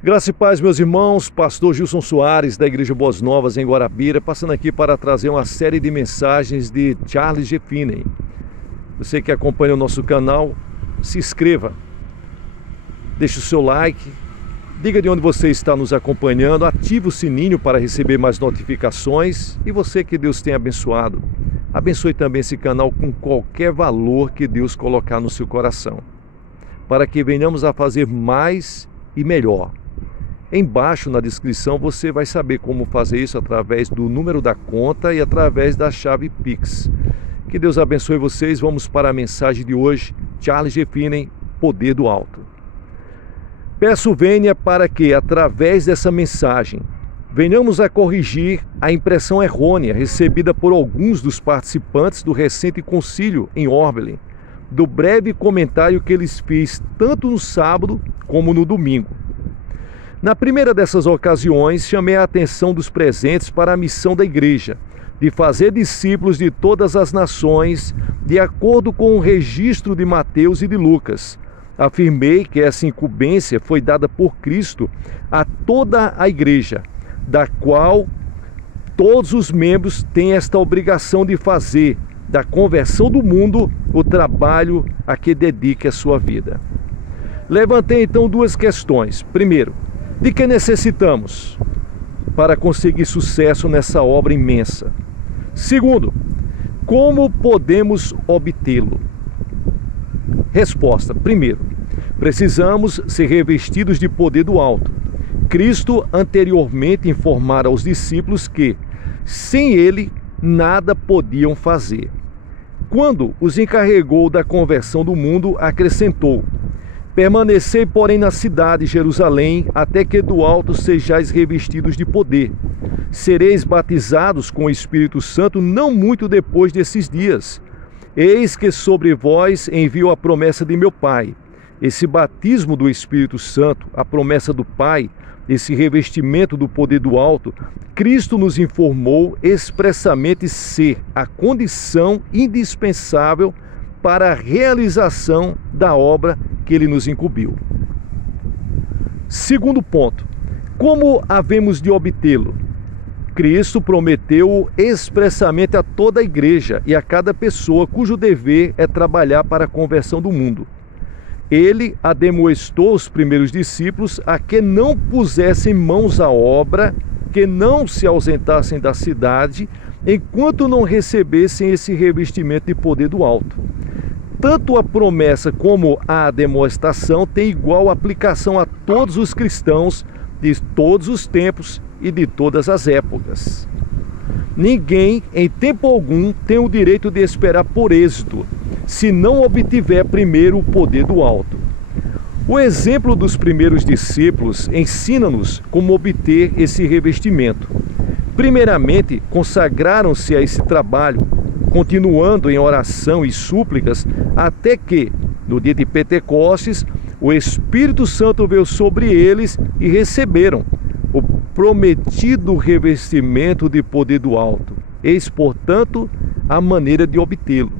Graça e paz, meus irmãos, pastor Gilson Soares, da Igreja Boas Novas, em Guarabira, passando aqui para trazer uma série de mensagens de Charles G. Finney. Você que acompanha o nosso canal, se inscreva, deixe o seu like, diga de onde você está nos acompanhando, ative o sininho para receber mais notificações e você que Deus tenha abençoado, abençoe também esse canal com qualquer valor que Deus colocar no seu coração, para que venhamos a fazer mais e melhor. Embaixo na descrição você vai saber como fazer isso através do número da conta e através da chave Pix. Que Deus abençoe vocês. Vamos para a mensagem de hoje. Charles G. Finney, Poder do Alto. Peço vênia para que, através dessa mensagem, venhamos a corrigir a impressão errônea recebida por alguns dos participantes do recente concílio em Oberlin, do breve comentário que eles fiz tanto no sábado como no domingo. Na primeira dessas ocasiões, chamei a atenção dos presentes para a missão da igreja, de fazer discípulos de todas as nações, de acordo com o registro de Mateus e de Lucas. Afirmei que essa incumbência foi dada por Cristo a toda a igreja, da qual todos os membros têm esta obrigação de fazer da conversão do mundo o trabalho a que dedique a sua vida. Levantei então duas questões. Primeiro, de que necessitamos para conseguir sucesso nessa obra imensa? Segundo, como podemos obtê-lo? Resposta: primeiro, precisamos ser revestidos de poder do alto. Cristo anteriormente informara aos discípulos que, sem ele, nada podiam fazer. Quando os encarregou da conversão do mundo, acrescentou: permanecei, porém, na cidade de Jerusalém, até que do alto sejais revestidos de poder. Sereis batizados com o Espírito Santo não muito depois desses dias. Eis que sobre vós envio a promessa de meu Pai. Esse batismo do Espírito Santo, a promessa do Pai, esse revestimento do poder do alto, Cristo nos informou expressamente ser a condição indispensável para a realização da obra que ele nos incumbiu. Segundo ponto, como havemos de obtê-lo? Cristo prometeu expressamente a toda a igreja e a cada pessoa cujo dever é trabalhar para a conversão do mundo. Ele ademoestou os primeiros discípulos a que não pusessem mãos à obra, que não se ausentassem da cidade, enquanto não recebessem esse revestimento de poder do alto. Tanto a promessa como a demonstração têm igual aplicação a todos os cristãos de todos os tempos e de todas as épocas. Ninguém, em tempo algum, tem o direito de esperar por êxito, se não obtiver primeiro o poder do alto. O exemplo dos primeiros discípulos ensina-nos como obter esse revestimento. Primeiramente, consagraram-se a esse trabalho, continuando em oração e súplicas, até que, no dia de Pentecostes, o Espírito Santo veio sobre eles e receberam o prometido revestimento de poder do alto. Eis, portanto, a maneira de obtê-lo.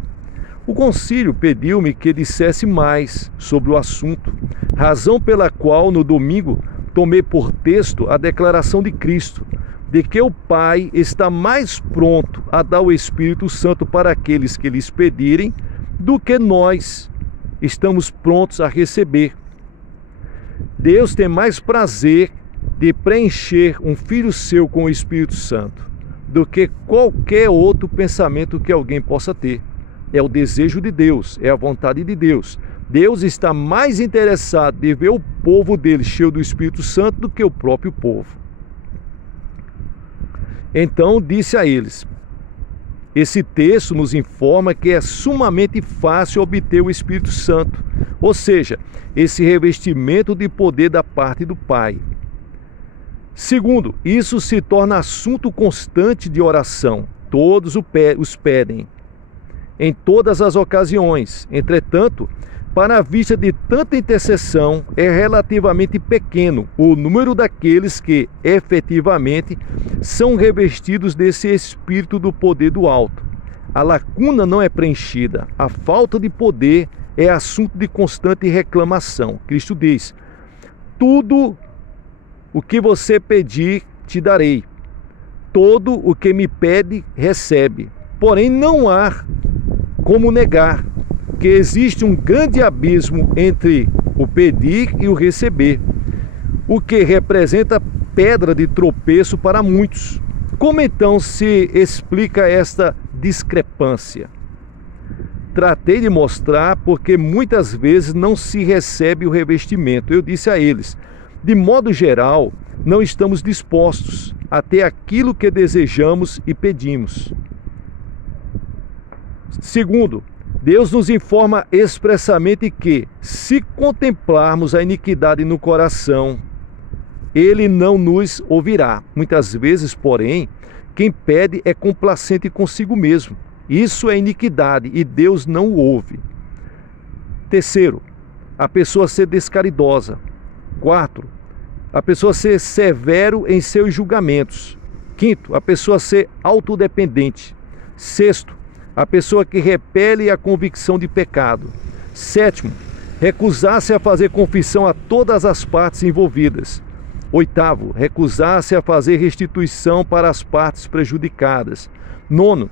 O concílio pediu-me que dissesse mais sobre o assunto, razão pela qual, no domingo, tomei por texto a declaração de Cristo, de que o Pai está mais pronto a dar o Espírito Santo para aqueles que lhes pedirem, do que nós estamos prontos a receber. Deus tem mais prazer de preencher um filho seu com o Espírito Santo do que qualquer outro pensamento que alguém possa ter. É o desejo de Deus, é a vontade de Deus. Deus está mais interessado de ver o povo dele cheio do Espírito Santo do que o próprio povo. Então disse a eles: esse texto nos informa que é sumamente fácil obter o Espírito Santo, ou seja, esse revestimento de poder da parte do Pai. Segundo, isso se torna assunto constante de oração. Todos os pedem, em todas as ocasiões. Entretanto, para a vista de tanta intercessão, é relativamente pequeno o número daqueles que, efetivamente, são revestidos desse espírito do poder do alto. A lacuna não é preenchida, a falta de poder é assunto de constante reclamação. Cristo diz: tudo O que você pedir, te darei. Todo o que me pede, recebe. Porém, não há como negar que existe um grande abismo entre o pedir e o receber, o que representa pedra de tropeço para muitos. Como então se explica esta discrepância? Tratei de mostrar porque muitas vezes não se recebe o revestimento. Eu disse a eles, de modo geral, não estamos dispostos a ter aquilo que desejamos e pedimos. Segundo, Deus nos informa expressamente que, se contemplarmos a iniquidade no coração, Ele não nos ouvirá. Muitas vezes, porém, quem pede é complacente consigo mesmo. Isso é iniquidade e Deus não o ouve. Terceiro, a pessoa ser descaridosa. Quarto, a pessoa ser severo em seus julgamentos. Quinto, a pessoa ser autodependente. Sexto, a pessoa que repele a convicção de pecado. Sétimo, recusar-se a fazer confissão a todas as partes envolvidas. Oitavo, recusar-se a fazer restituição para as partes prejudicadas. Nono,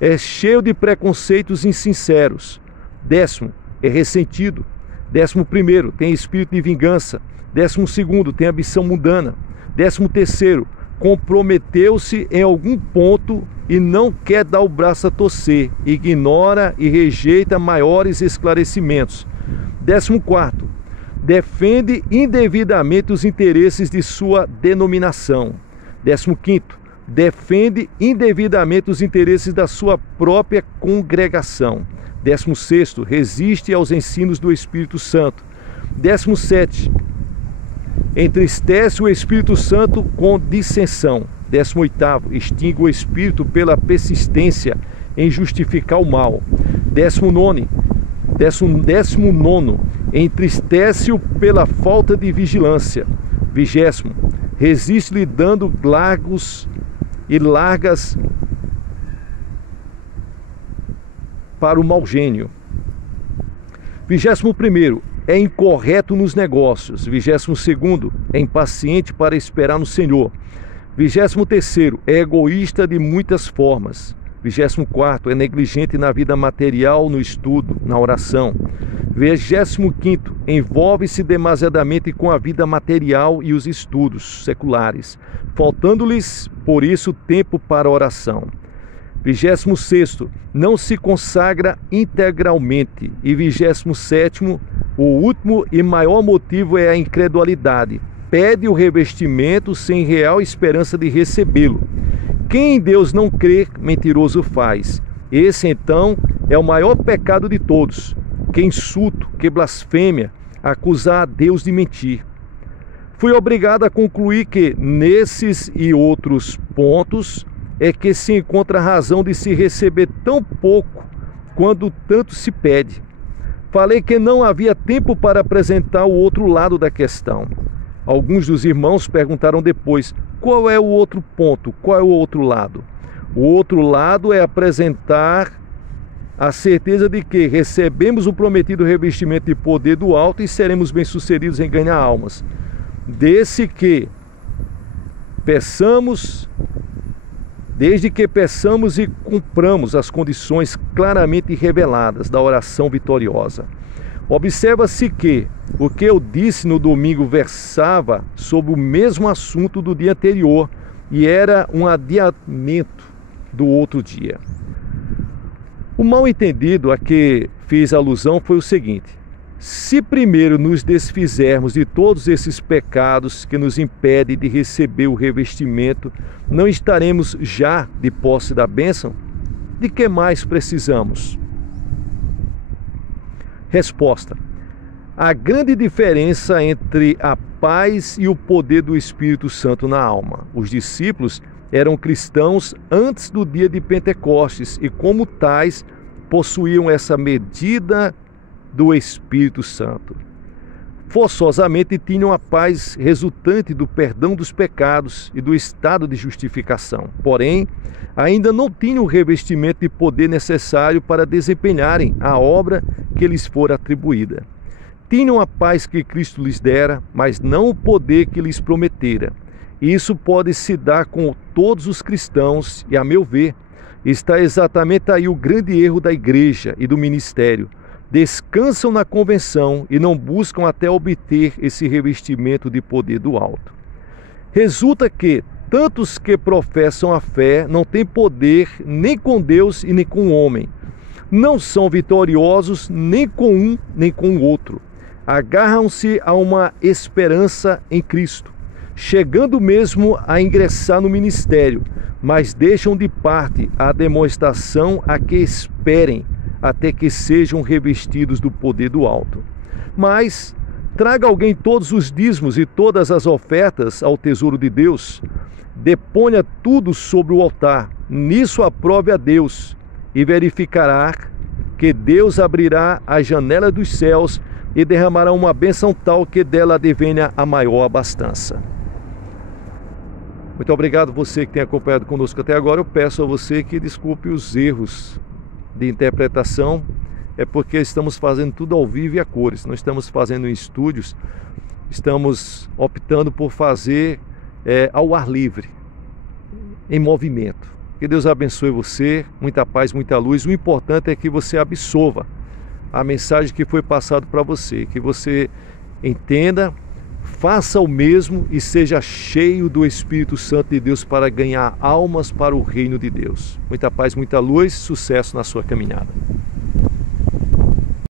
é cheio de preconceitos insinceros. Décimo, é ressentido. 11º, tem espírito de vingança. 12º, tem ambição mundana. 13º, comprometeu-se em algum ponto e não quer dar o braço a torcer, ignora e rejeita maiores esclarecimentos. 14º, defende indevidamente os interesses de sua denominação. 15º, defende indevidamente os interesses da sua própria congregação. 16º, resiste aos ensinos do Espírito Santo. 17º, entristece o Espírito Santo com dissensão. 18º, extingue o Espírito pela persistência em justificar o mal. 19º, entristece-o pela falta de vigilância. 20º, resiste-lhe dando largas para o mau gênio. 21º, é incorreto nos negócios. 22º, é impaciente para esperar no Senhor. 23º, é egoísta de muitas formas. 24º, é negligente na vida material, no estudo, na oração. 25º, envolve-se demasiadamente com a vida material e os estudos seculares, faltando-lhes, por isso, tempo para oração. 26º, não se consagra integralmente. E 27º, o último e maior motivo é a incredulidade. Pede o revestimento sem real esperança de recebê-lo. Quem em Deus não crê, mentiroso faz. Esse, então, é o maior pecado de todos. Que insulto, que blasfêmia, acusar a Deus de mentir. Fui obrigado a concluir que, nesses e outros pontos, é que se encontra a razão de se receber tão pouco quando tanto se pede. Falei que não havia tempo para apresentar o outro lado da questão. Alguns dos irmãos perguntaram depois, qual é o outro ponto, qual é o outro lado? O outro lado é apresentar a certeza de que recebemos o prometido revestimento de poder do alto e seremos bem-sucedidos em ganhar almas. Desde que peçamos e cumpramos as condições claramente reveladas da oração vitoriosa. Observa-se que o que eu disse no domingo versava sobre o mesmo assunto do dia anterior e era um adiamento do outro dia. O mal entendido a que fiz alusão foi o seguinte: se primeiro nos desfizermos de todos esses pecados que nos impedem de receber o revestimento, não estaremos já de posse da bênção? De que mais precisamos? Resposta: a grande diferença entre a paz e o poder do Espírito Santo na alma. Os discípulos eram cristãos antes do dia de Pentecostes e, como tais, possuíam essa medida do Espírito Santo. Forçosamente tinham a paz resultante do perdão dos pecados e do estado de justificação. Porém, ainda não tinham o revestimento de poder necessário para desempenharem a obra que lhes fora atribuída. Tinham a paz que Cristo lhes dera, mas não o poder que lhes prometera. Isso pode se dar com todos os cristãos e, a meu ver, está exatamente aí o grande erro da igreja e do ministério. Descansam na convenção e não buscam até obter esse revestimento de poder do alto. Resulta que tantos que professam a fé não têm poder nem com Deus e nem com o homem. Não são vitoriosos nem com um nem com o outro. Agarram-se a uma esperança em Cristo, chegando mesmo a ingressar no ministério, mas deixam de parte a demonstração a que esperem até que sejam revestidos do poder do alto. Mas traga alguém todos os dízimos e todas as ofertas ao tesouro de Deus, deponha tudo sobre o altar, nisso aprove a Deus, e verificará que Deus abrirá a janela dos céus e derramará uma bênção tal que dela advenha a maior abastança. Muito obrigado você que tem acompanhado conosco até agora. Eu peço a você que desculpe os erros de interpretação, é porque estamos fazendo tudo ao vivo e a cores, não estamos fazendo em estúdios, estamos optando por fazer ao ar livre, em movimento. Que Deus abençoe você, muita paz, muita luz. O importante é que você absorva a mensagem que foi passada para você, que você entenda, faça o mesmo e seja cheio do Espírito Santo de Deus para ganhar almas para o reino de Deus. Muita paz, muita luz, sucesso na sua caminhada.